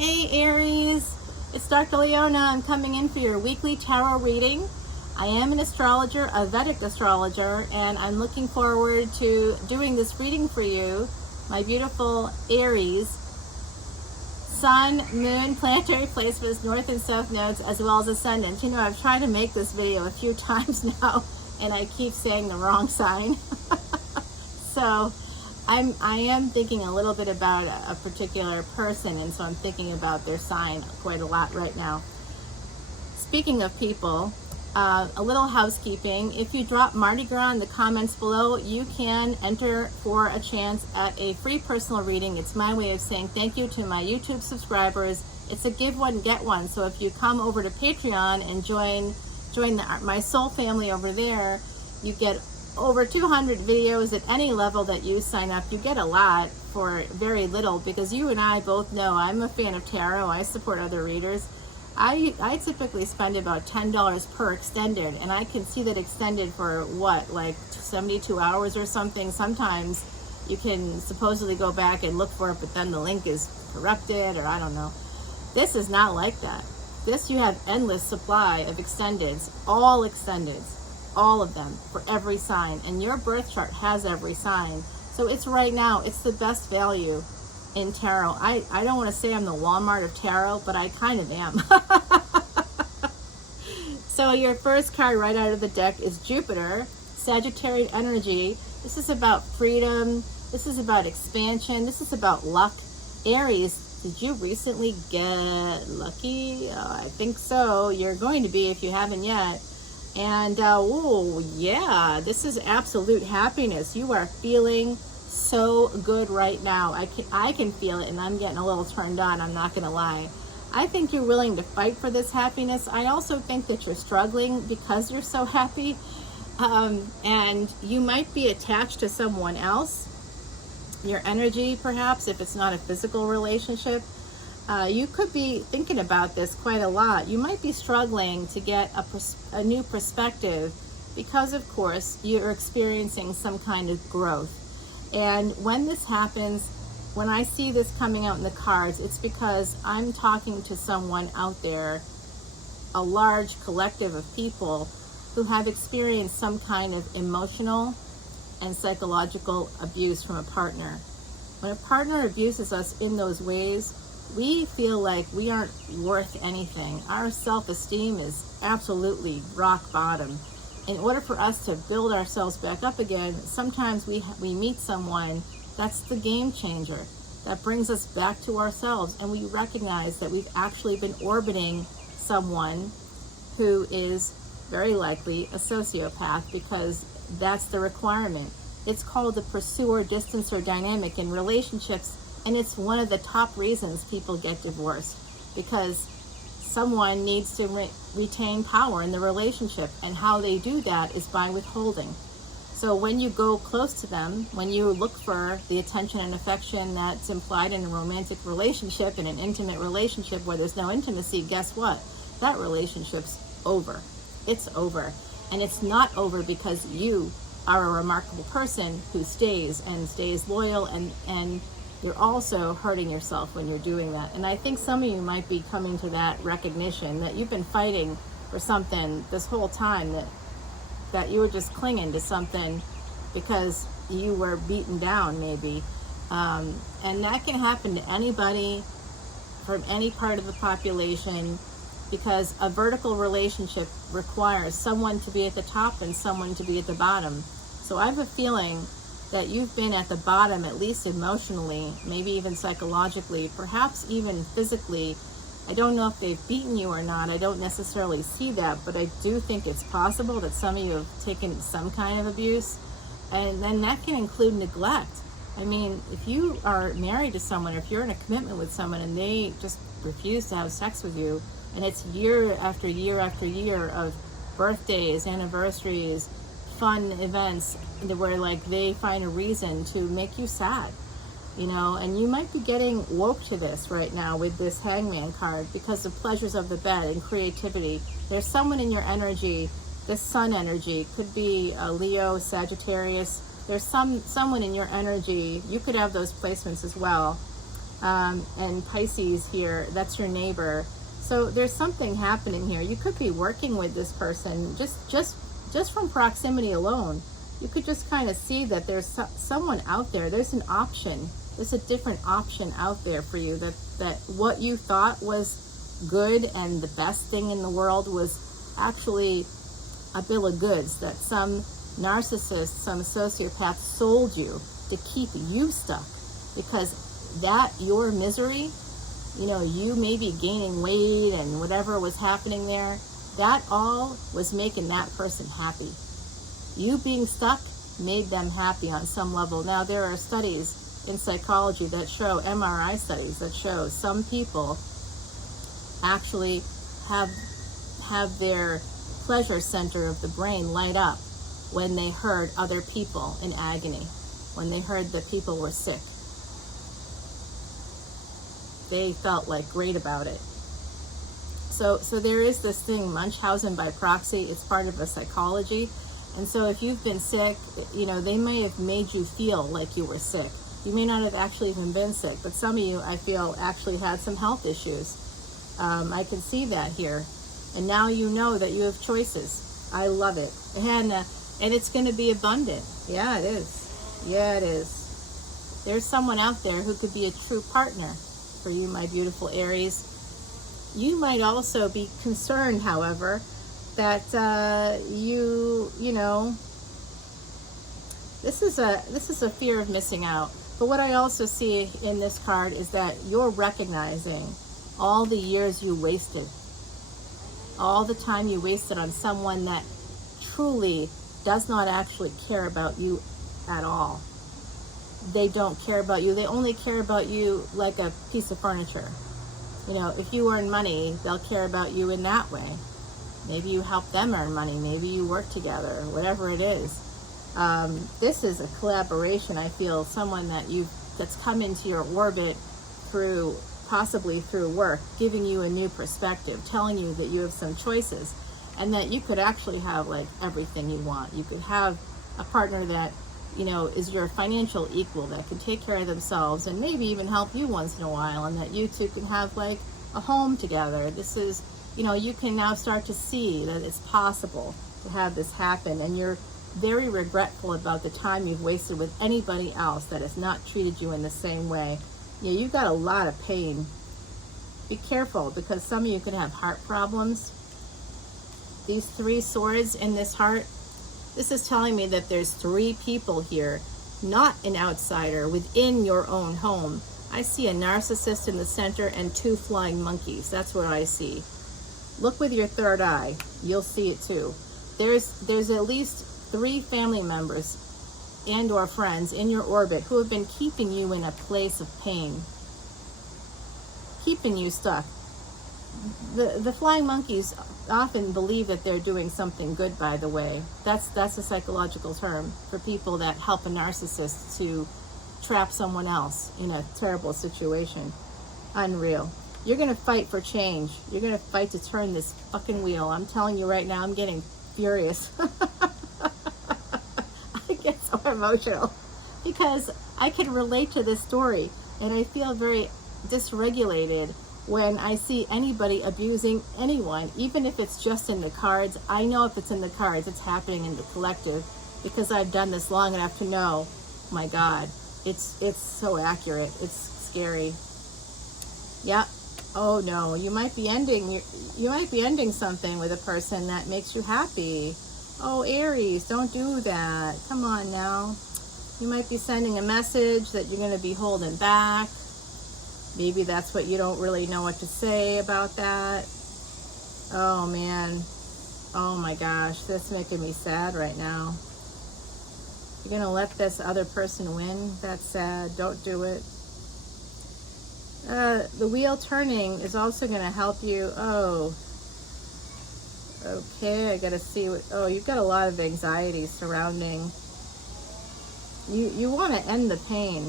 Hey Aries, it's Dr. Leona. I'm coming in for your weekly tarot reading. I am an astrologer, a Vedic astrologer, and I'm looking forward to doing this reading for you. My beautiful Aries, Sun, Moon, planetary placements, North and South nodes, as well as ascendant. You know, I've tried to make this video a few times now, and I keep saying the wrong sign. So I am thinking a little bit about a particular person, and so I'm thinking about their sign quite a lot right now. Speaking of people, a little housekeeping. If you drop Mardi Gras in the comments below, you can enter for a chance at a free personal reading. It's my way of saying thank you to my YouTube subscribers. It's a give one, get one. So if you come over to Patreon and join my soul family over there, you get over 200 videos at any level that you sign up. You get a lot for very little, because you and I both know I'm a fan of tarot. I support other readers. I typically spend about $10 per extended, and I can see that extended for what, like 72 hours or something. Sometimes you can supposedly go back and look for it, but then the link is corrupted, or I don't know. This is not like that. This, you have endless supply of extendeds, all extendeds. All of them for every sign, and your birth chart has every sign. So it's right now, it's the best value in tarot. I don't want to say I'm the Walmart of tarot, but I kind of am. So your first card right out of the deck is Jupiter, Sagittarian energy. This is about freedom. This is about expansion. This is about luck. Aries, did you recently get lucky? I think so. You're going to be if you haven't yet. And oh yeah, this is absolute happiness. You are feeling so good right now. I can feel it, and I'm getting a little turned on, I'm not gonna lie. I think you're willing to fight for this happiness. I also think that you're struggling because you're so happy, and you might be attached to someone else. Your energy, perhaps, if it's not a physical relationship. You could be thinking about this quite a lot. You might be struggling to get a new perspective because, of course, you're experiencing some kind of growth. And when this happens, when I see this coming out in the cards, it's because I'm talking to someone out there, a large collective of people who have experienced some kind of emotional and psychological abuse from a partner. When a partner abuses us in those ways, we feel like we aren't worth anything. Our self-esteem is absolutely rock bottom. In order for us to build ourselves back up again, sometimes we meet someone that's the game changer, that brings us back to ourselves, and we recognize that we've actually been orbiting someone who is very likely a sociopath, because that's the requirement. It's called the pursuer-distancer dynamic in relationships. And it's one of the top reasons people get divorced, because someone needs to retain power in the relationship, and how they do that is by withholding. So when you go close to them, when you look for the attention and affection that's implied in a romantic relationship, in an intimate relationship where there's no intimacy, guess what? That relationship's over. It's over. And it's not over because you are a remarkable person who stays loyal, and you're also hurting yourself when you're doing that. And I think some of you might be coming to that recognition that you've been fighting for something this whole time, that you were just clinging to something because you were beaten down, maybe. And that can happen to anybody from any part of the population, because a vertical relationship requires someone to be at the top and someone to be at the bottom. So I have a feeling that you've been at the bottom, at least emotionally, maybe even psychologically, perhaps even physically. I don't know if they've beaten you or not. I don't necessarily see that, but I do think it's possible that some of you have taken some kind of abuse. And then that can include neglect. I mean, if you are married to someone, or if you're in a commitment with someone and they just refuse to have sex with you, and it's year after year after year of birthdays, anniversaries, fun events where like they find a reason to make you sad, you know, and you might be getting woke to this right now with this Hangman card, because of pleasures of the bed and creativity. There's someone in your energy, this sun energy, could be a Leo, Sagittarius. There's someone in your energy, you could have those placements as well, And Pisces here, that's your neighbor. So there's something happening here. You could be working with this person just from proximity alone. You could just kind of see that there's someone out there. There's an option. There's a different option out there for you. That what you thought was good and the best thing in the world was actually a bill of goods that some narcissist, some sociopath sold you to keep you stuck. Because that, your misery, you know, you may be gaining weight and whatever was happening there, that all was making that person happy. You being stuck made them happy on some level. Now, there are studies in psychology that show, MRI studies that show some people actually have their pleasure center of the brain light up when they heard other people in agony, when they heard that people were sick. They felt like great about it. So there is this thing, Munchausen by proxy. It's part of a psychology. And so if you've been sick, you know, they may have made you feel like you were sick. You may not have actually even been sick, but some of you, I feel, actually had some health issues. I can see that here. And now you know that you have choices. I love it. And it's going to be abundant. Yeah, it is. Yeah, it is. There's someone out there who could be a true partner for you, my beautiful Aries. You might also be concerned, however, that you know, this is a fear of missing out. But what I also see in this card is that you're recognizing all the years you wasted, all the time you wasted on someone that truly does not actually care about you at all. They don't care about you. They only care about you like a piece of furniture. You know, if you earn money, they'll care about you in that way. Maybe you help them earn money. Maybe you work together, whatever it is. This is a collaboration, I feel, someone that's come into your orbit possibly through work, giving you a new perspective, telling you that you have some choices and that you could actually have like everything you want. You could have a partner that, you know, is your financial equal, that can take care of themselves and maybe even help you once in a while, and that you two can have like a home together. This is, you know, you can now start to see that it's possible to have this happen, and you're very regretful about the time you've wasted with anybody else that has not treated you in the same way. Yeah, you've got a lot of pain. Be careful, because some of you could have heart problems. These 3 swords in this heart, this is telling me that there's 3 people here, not an outsider, within your own home. I see a narcissist in the center and 2 flying monkeys. That's what I see. Look with your third eye. You'll see it too. There's at least 3 family members and or friends in your orbit who have been keeping you in a place of pain, keeping you stuck. The flying monkeys often believe that they're doing something good, by the way. That's a psychological term for people that help a narcissist to trap someone else in a terrible situation. Unreal. You're going to fight for change. You're going to fight to turn this fucking wheel. I'm telling you right now, I'm getting furious. I get so emotional because I can relate to this story, and I feel very dysregulated when I see anybody abusing anyone, even if it's just in the cards. I know if it's in the cards, it's happening in the collective, because I've done this long enough to know, my God, it's so accurate. It's scary. Yeah. Oh no, you might be ending something with a person that makes you happy. Oh, Aries, don't do that. Come on now. You might be sending a message that you're going to be holding back. Maybe that's what you don't really know what to say about that. Oh man. Oh my gosh, that's making me sad right now. You're going to let this other person win? That's sad. Don't do it. The wheel turning is also going to help you. Oh, okay. I got to see what. Oh, you've got a lot of anxiety surrounding. You want to end the pain.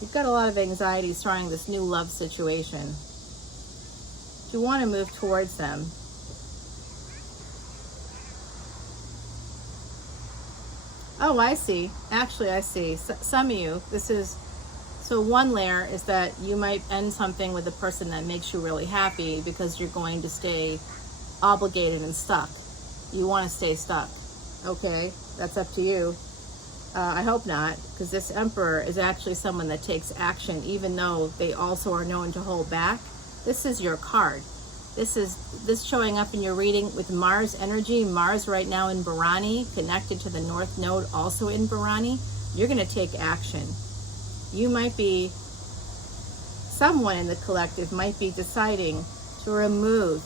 You've got a lot of anxiety surrounding this new love situation. You want to move towards them. Oh, I see. Actually, I see. Some of you, this is So one layer is that you might end something with a person that makes you really happy because you're going to stay obligated and stuck. You want to stay stuck. Okay, that's up to you. I hope not, because this Emperor is actually someone that takes action, even though they also are known to hold back. This is your card. This showing up in your reading with Mars energy. Mars right now in Bharani, connected to the North Node, also in Bharani. You're going to take action. You might be, someone in the collective might be deciding to remove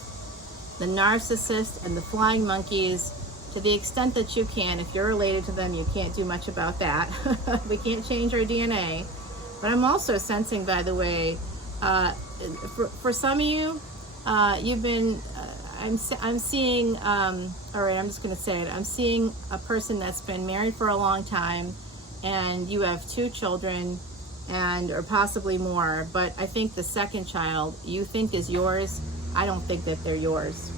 the narcissist and the flying monkeys to the extent that you can. If you're related to them, you can't do much about that. We can't change our DNA. But I'm also sensing, by the way, for some of you, you've been, I'm seeing, all right, I'm just going to say it. I'm seeing a person that's been married for a long time, and you have 2 children, or possibly more. But I think the second child you think is yours. I don't think that they're yours.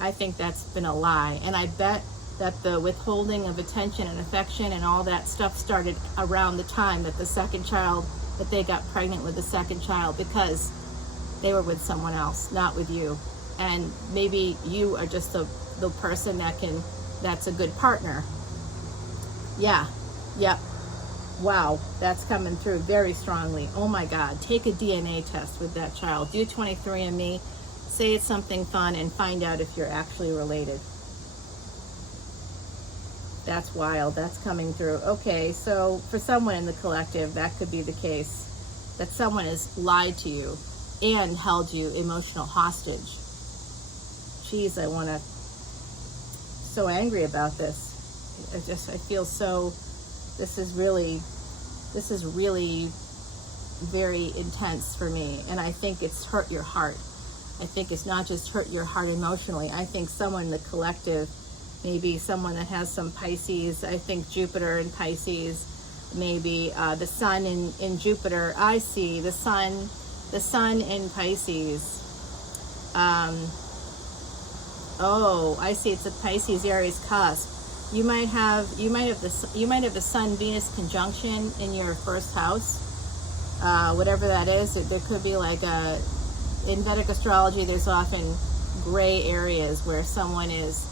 I think that's been a lie. And I bet that the withholding of attention and affection and all that stuff started around the time that that they got pregnant with the second child, because they were with someone else, not with you. And maybe you are just the person that's a good partner. Yeah, yep. Wow, that's coming through very strongly. Oh my God, take a DNA test with that child. Do 23andMe, say it's something fun, and find out if you're actually related. That's wild, that's coming through. Okay, so for someone in the collective, that could be the case, that someone has lied to you and held you emotional hostage. Jeez, so angry about this. I feel so, this is really very intense for me. And I think it's hurt your heart. I think it's not just hurt your heart emotionally. I think someone in the collective, maybe someone that has some Pisces, I think Jupiter in Pisces, maybe the sun in Jupiter. I see the sun in Pisces. Oh, I see, it's a Pisces Aries cusp. You might have the Sun Venus conjunction in your first house, whatever that is. There could be like in Vedic astrology, there's often gray areas where someone is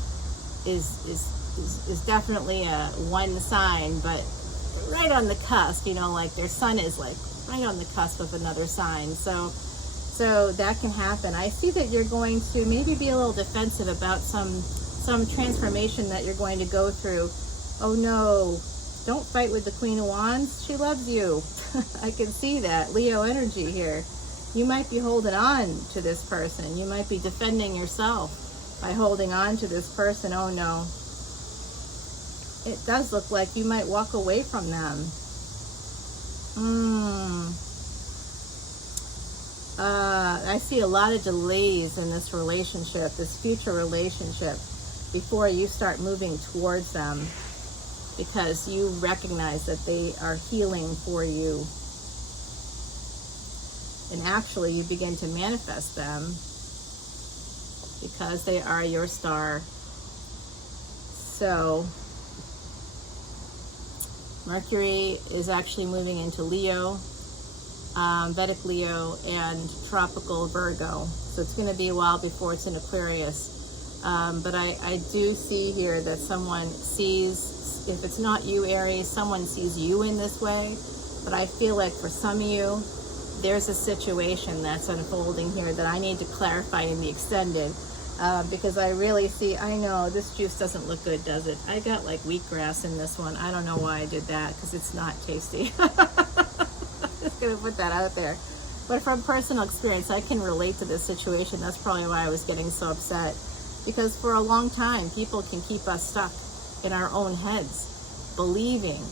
definitely a one sign, but right on the cusp. Like their sun is like right on the cusp of another sign. So that can happen. I see that you're going to maybe be a little defensive about some transformation that you're going to go through. Oh no, don't fight with the Queen of Wands. She loves you. I can see that. Leo energy here. You might be holding on to this person. You might be defending yourself by holding on to this person. Oh no. It does look like you might walk away from them. I see a lot of delays in this relationship, this future relationship, before you start moving towards them, because you recognize that they are healing for you. And actually you begin to manifest them because they are your star. So Mercury is actually moving into Leo, Vedic Leo, and tropical Virgo. So it's going to be a while before it's in Aquarius. But I do see here that someone sees, if it's not you, Aries, someone sees you in this way. But I feel like for some of you, there's a situation that's unfolding here that I need to clarify in the extended. Because I really see, I know this juice doesn't look good, does it? I got like wheatgrass in this one. I don't know why I did that, because it's not tasty. Just gonna put that out there. But from personal experience, I can relate to this situation. That's probably why I was getting so upset. Because for a long time, people can keep us stuck in our own heads, believing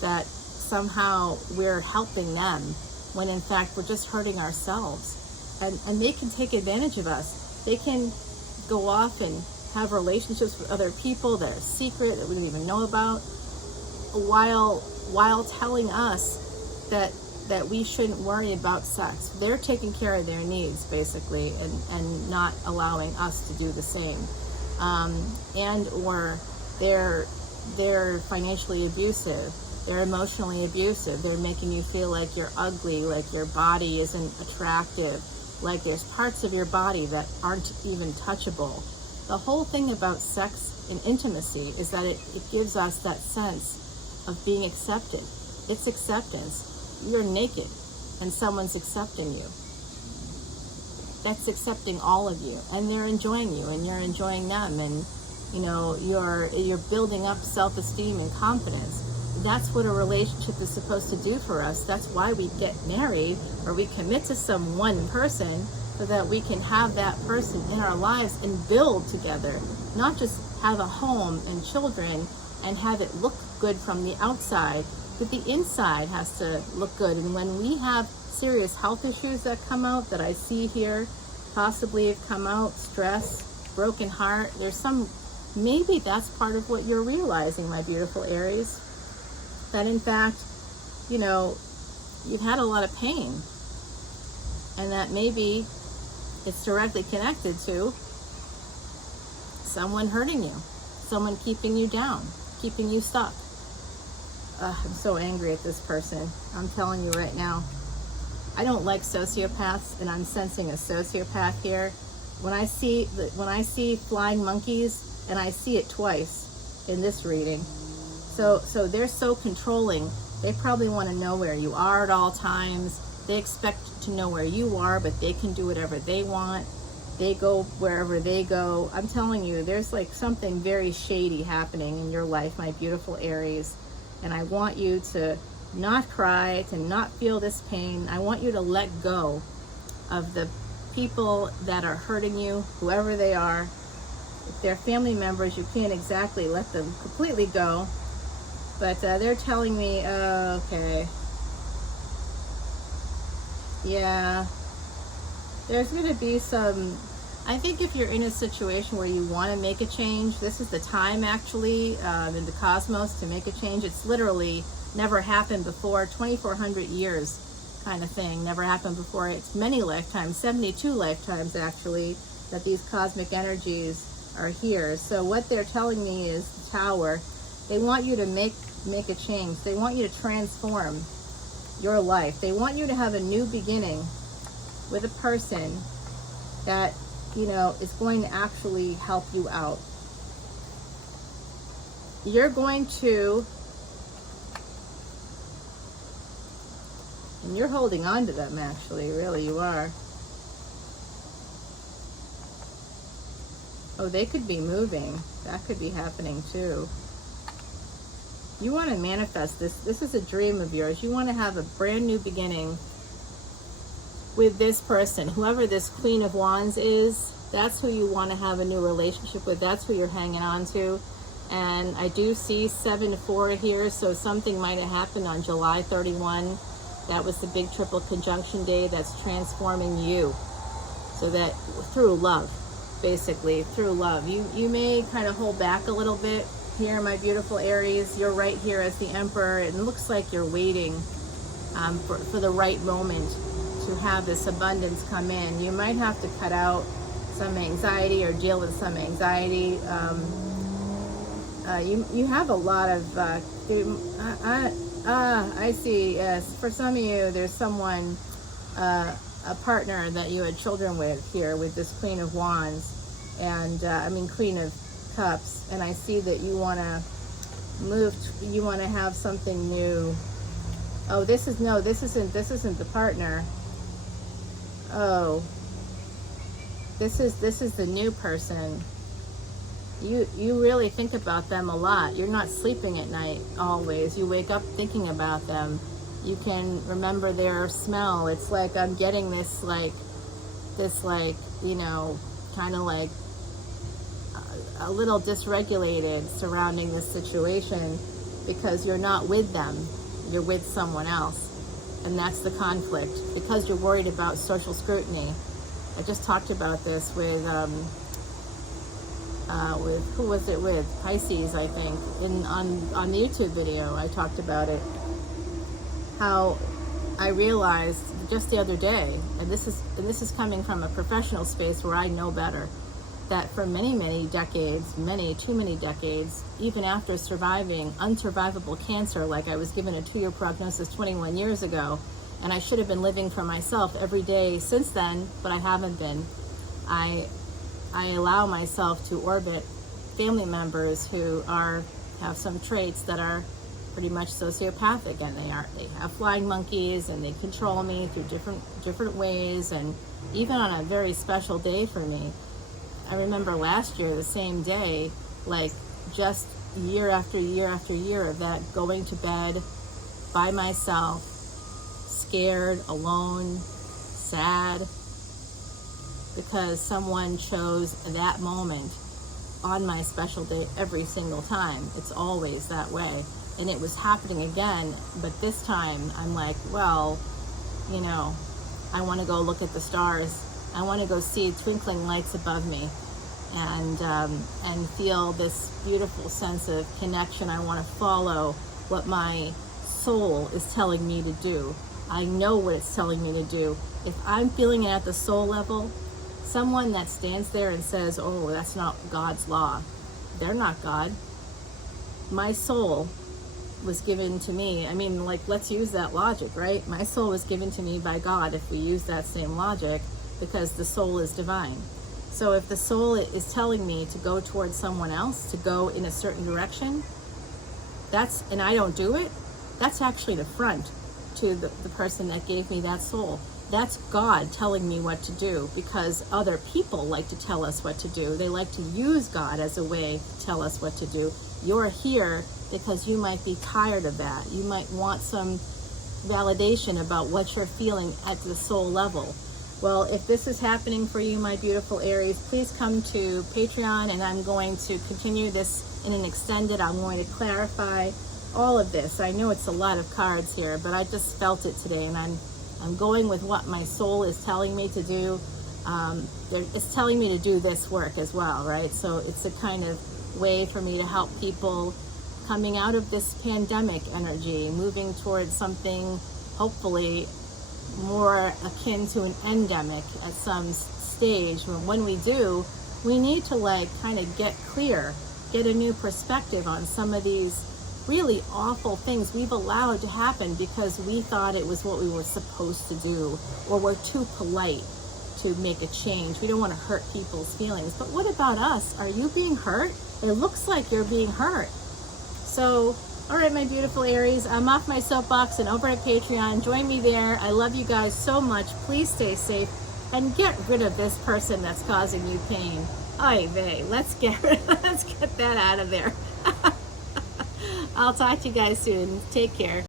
that somehow we're helping them, when in fact we're just hurting ourselves. And they can take advantage of us. They can go off and have relationships with other people that are secret, that we don't even know about, while telling us that we shouldn't worry about sex. They're taking care of their needs, basically, and not allowing us to do the same. And or they're financially abusive. They're emotionally abusive. They're making you feel like you're ugly, like your body isn't attractive, like there's parts of your body that aren't even touchable. The whole thing about sex and intimacy is that it gives us that sense of being accepted. It's acceptance. You're naked and someone's accepting you. That's accepting all of you, and they're enjoying you, and you're enjoying them, and you know you're building up self-esteem and confidence. That's what a relationship is supposed to do for us. That's why we get married, or we commit to some one person, so that we can have that person in our lives and build together, not just have a home and children and have it look good from the outside, but the inside has to look good. And when we have serious health issues that come out, that I see here possibly have come out, stress, broken heart, maybe that's part of what you're realizing, my beautiful Aries, that in fact, you know, you've had a lot of pain, and that maybe it's directly connected to someone hurting you, someone keeping you down, keeping you stuck. I'm so angry at this person. I'm telling you right now. I don't like sociopaths, and I'm sensing a sociopath here. When I see flying monkeys, and I see it twice in this reading, so they're so controlling. They probably want to know where you are at all times. They expect to know where you are, but they can do whatever they want. They go wherever they go. I'm telling you, there's like something very shady happening in your life, my beautiful Aries. And I want you to not cry, to not feel this pain. I want you to let go of the people that are hurting you, whoever they are. If they're family members, you can't exactly let them completely go. But they're telling me, okay. Yeah, there's going to be some, I think if you're in a situation where you want to make a change, this is the time actually in the cosmos to make a change. It's literally never happened before, 2,400 years kind of thing, never happened before. It's many lifetimes, 72 lifetimes actually, that these cosmic energies are here. So what they're telling me is, the Tower, they want you to make a change. They want you to transform your life. They want you to have a new beginning with a person that, you know, is going to actually help you out. You're going to, and you're holding on to them actually, really you are. Oh, they could be moving. That could be happening too. You want to manifest this. This is a dream of yours. You want to have a brand new beginning with this person. Whoever this Queen of Wands is, that's who you want to have a new relationship with. That's who you're hanging on to. And I do see 7-4 here, so something might have happened on July 31. That was the big triple conjunction day that's transforming you. So that through love, basically, through love. You may kind of hold back a little bit here, my beautiful Aries. You're right here as the Emperor. It looks like you're waiting for the right moment to have this abundance come in. You might have to cut out some anxiety or deal with some anxiety. You have a lot of I see, yes, for some of you there's someone, a partner that you had children with here with this Queen of Wands, and Queen of Cups, and I see that you want to move, you want to have something new. Oh, this isn't the partner. Oh, this is the new person. You really think about them a lot. You're not sleeping at night always. You wake up thinking about them. You can remember their smell. It's like I'm getting this you know, kind of like a little dysregulated surrounding this situation, because you're not with them. You're with someone else. And that's the conflict, because you're worried about social scrutiny. I just talked about this with who was it with? Pisces, I think. On the YouTube video, I talked about it. How I realized just the other day, and this is coming from a professional space where I know better, that for many, many decades, too many decades, even after surviving unsurvivable cancer, like I was given a 2-year prognosis 21 years ago, and I should have been living for myself every day since then, but I haven't been. I allow myself to orbit family members who have some traits that are pretty much sociopathic, and they have flying monkeys, and they control me through different ways. And even on a very special day for me, I remember last year, the same day, like just year after year after year of that, going to bed by myself, scared, alone, sad, because someone chose that moment on my special day every single time. It's always that way. And it was happening again, but this time I'm like, well, you know, I want to go look at the stars. I want to go see twinkling lights above me, and feel this beautiful sense of connection. I want to follow what my soul is telling me to do. I know what it's telling me to do. If I'm feeling it at the soul level, someone that stands there and says, oh, that's not God's law, they're not God. My soul was given to me. I mean, like, let's use that logic, right? My soul was given to me by God, if we use that same logic, because the soul is divine. So if the soul is telling me to go towards someone else, to go in a certain direction, and I don't do it, that's actually the front to the person that gave me that soul. That's God telling me what to do, because other people like to tell us what to do. They like to use God as a way to tell us what to do. You're here because you might be tired of that. You might want some validation about what you're feeling at the soul level. Well, if this is happening for you, my beautiful Aries, please come to Patreon, and I'm going to continue this in an extended. I'm going to clarify all of this. I know it's a lot of cards here, but I just felt it today, and I'm going with what my soul is telling me to do. It's telling me to do this work as well, right? So it's a kind of way for me to help people coming out of this pandemic energy, moving towards something hopefully more akin to an endemic at some stage. When we do, we need to like kind of get clear, get a new perspective on some of these really awful things we've allowed to happen because we thought it was what we were supposed to do, or we're too polite to make a change. We don't want to hurt people's feelings. But what about us? Are you being hurt? It looks like you're being hurt. So, all right, my beautiful Aries, I'm off my soapbox and over at Patreon. Join me there. I love you guys so much. Please stay safe and get rid of this person that's causing you pain. Oy vey, let's get that out of there. I'll talk to you guys soon. Take care.